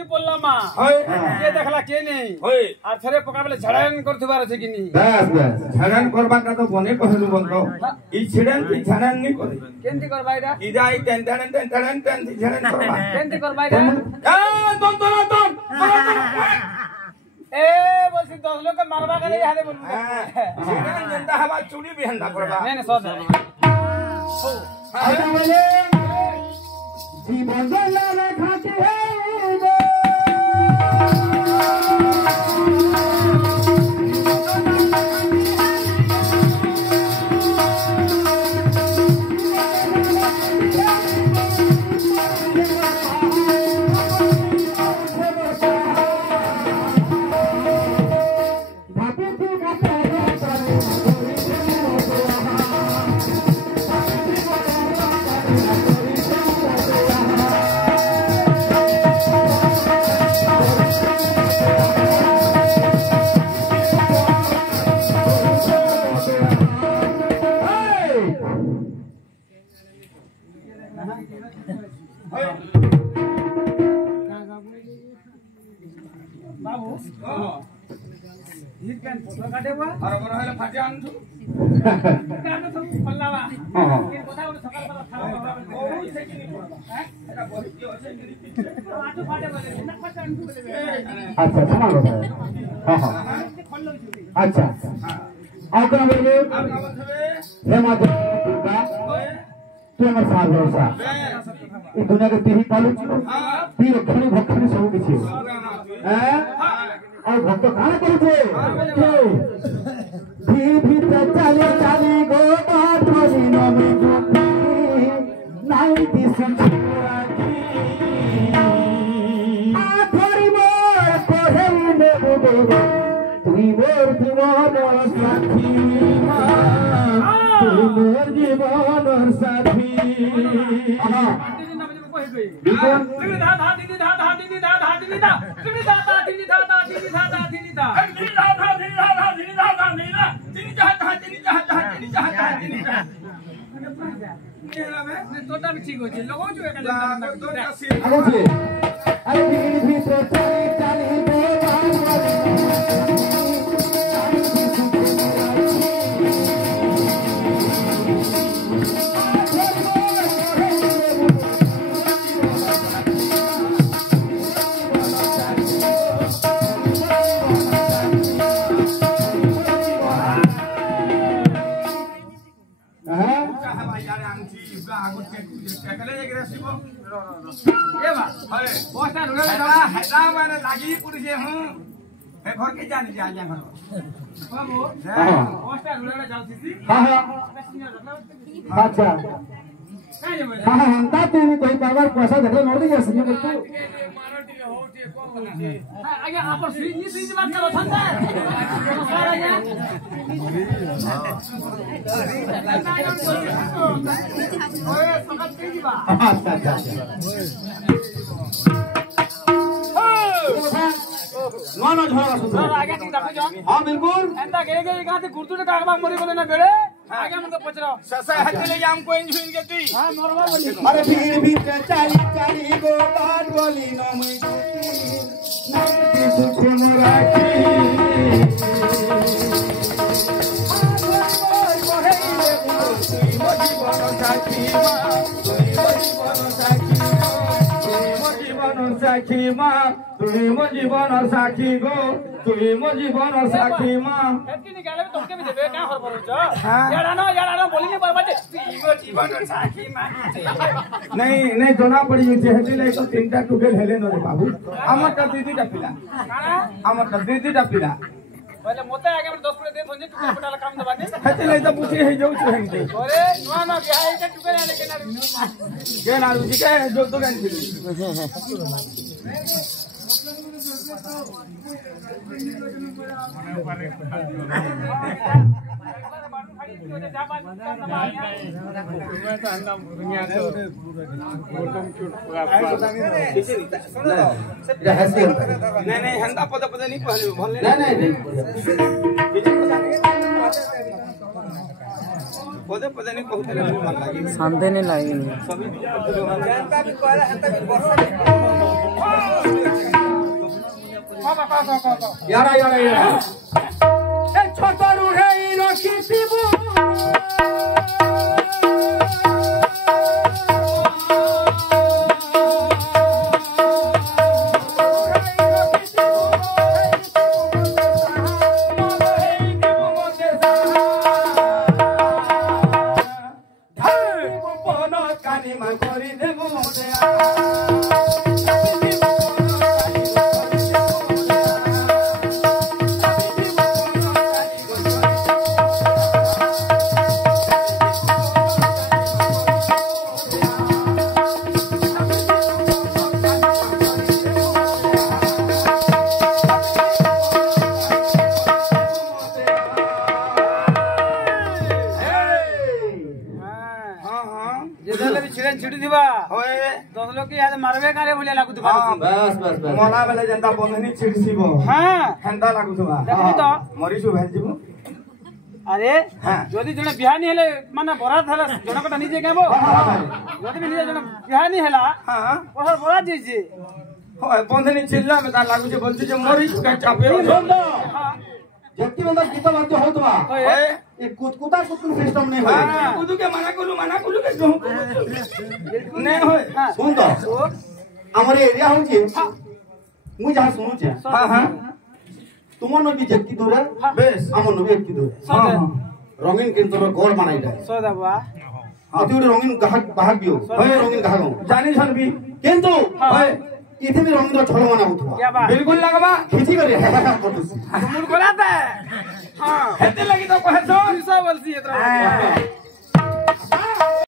की बोलला मा ये देखला के नहीं और थरे पका बेले झड़न करथुबार छै कि नहीं बस झड़न करबा का तो बने कहलु बंतो ई छिड़न की झड़न नहीं करे केंती करबाइरा ई जाई टेन झड़न करबा केंती करबाइरा ए तुम ए बस 10 लोग के मारबा के नहीं हाले बोलू छिड़न जिंदा हवा चूड़ी भी हंदा करबा नहीं सब अरे बोले जीवन जला खाती है अच्छा सुना लो अच्छा आप कौन बोले हे माता दुर्गा तू हमर साथ भरोसा ई दुनिया के तेरी पालू ती रखनी भक्ति सब किछि हैं और भक्त कहां करे छे भी चले चली गो बात बोली न में गुटी नाई दिस तुई मोर जीवन साथी तुई मोर जीवन साथी तोटा भी ठीक हो छै लगो जो अरे भी तो चली लागी पुलिस हूँ घर के जानी जा घर अच्छा हाँ हाँ तू कोई बार पैसा देखले नोट दे सनी बोल तू आगे आप फ्रीज बात करो ठंडा सर आगे ओए फकत के जीवा अच्छा नो झोला सर आगे ठीक रखो जान हां बिल्कुल एंदा गेगे गाते गुरतुटे कागबा मरी बोले ना बेड़े आगे मन तो पचरो ससा हटले जाम को इंजुइन के ती हां मरवा बोली अरे भी चाली गो बात बोली न मैं नाई सुख मुराकी साखी माँ तुई मो जीवन साखी गो तुई मो जीवन साखी माँ एतकी निकाले तो के भी देबे का हर बरो छ याडा बोली नहीं बरबाटे तुई मो जीवन साखी माँ नहीं जोना पड़ी जे हेले तो तीनटा टुकेल हेले न रे बाबू हमर त दीदी पिला हमर त दीदी पिला पहले मोते आगे में 10 मिनट दे थोंजे टुकड़ा पटाला काम दबाने हेले त पूछे हे जाऊ छ हेंते अरे ना बिहाई के टुकड़ा आले के ना रुचि के जो तो गान थी नहीं हंदा पद नहीं कहले भले नहीं पद नहीं कहते मन लागी शांति नहीं लागी सभी जनता भी कहला हंता भी वर्षा यारा यारा यारा ए छोट रुहे रखिथिबु मारबे काले बोले लागु तो बस बस बस मला बेले जनता बंधनी छिड़सीबो हां हेंदा लागुथबा देखि तो मरिसु भेजिबो अरे जदी जने बिहानी हेले माने बरात हला जनकटा निजे गेबो जदी निजे जने बिहानी हेला हां ओहर बरात जेजे होय बंधनी छिल्ला में ता लागु जे बोलती जे मरिसु का चापे हां जत्ती बंदा गीत बात होतबा ओए ए कुतकुता कुतकुन सिस्टम नहीं होय कुदु के मना कुलु के कहूं ने होय सुन तो हमर एरिया हो जे मु जहां सुनु छे हां हां तुमन नबी जक्की दूर बेस हमन नबी एक दूर हां रंगीन केंद्र गोर बनाइला सोदा बा अति रंगीन ग्राहक बाहर बियो होय रंगीन ग्राहक जानी छन भी किंतु होय इथे भी रंगीन छल मना होतबा क्या बा बिल्कुल लगबा खिची करे करतुसी मुल कोलाते हां हेते लगी तो कहे तो सब बलसी एतरा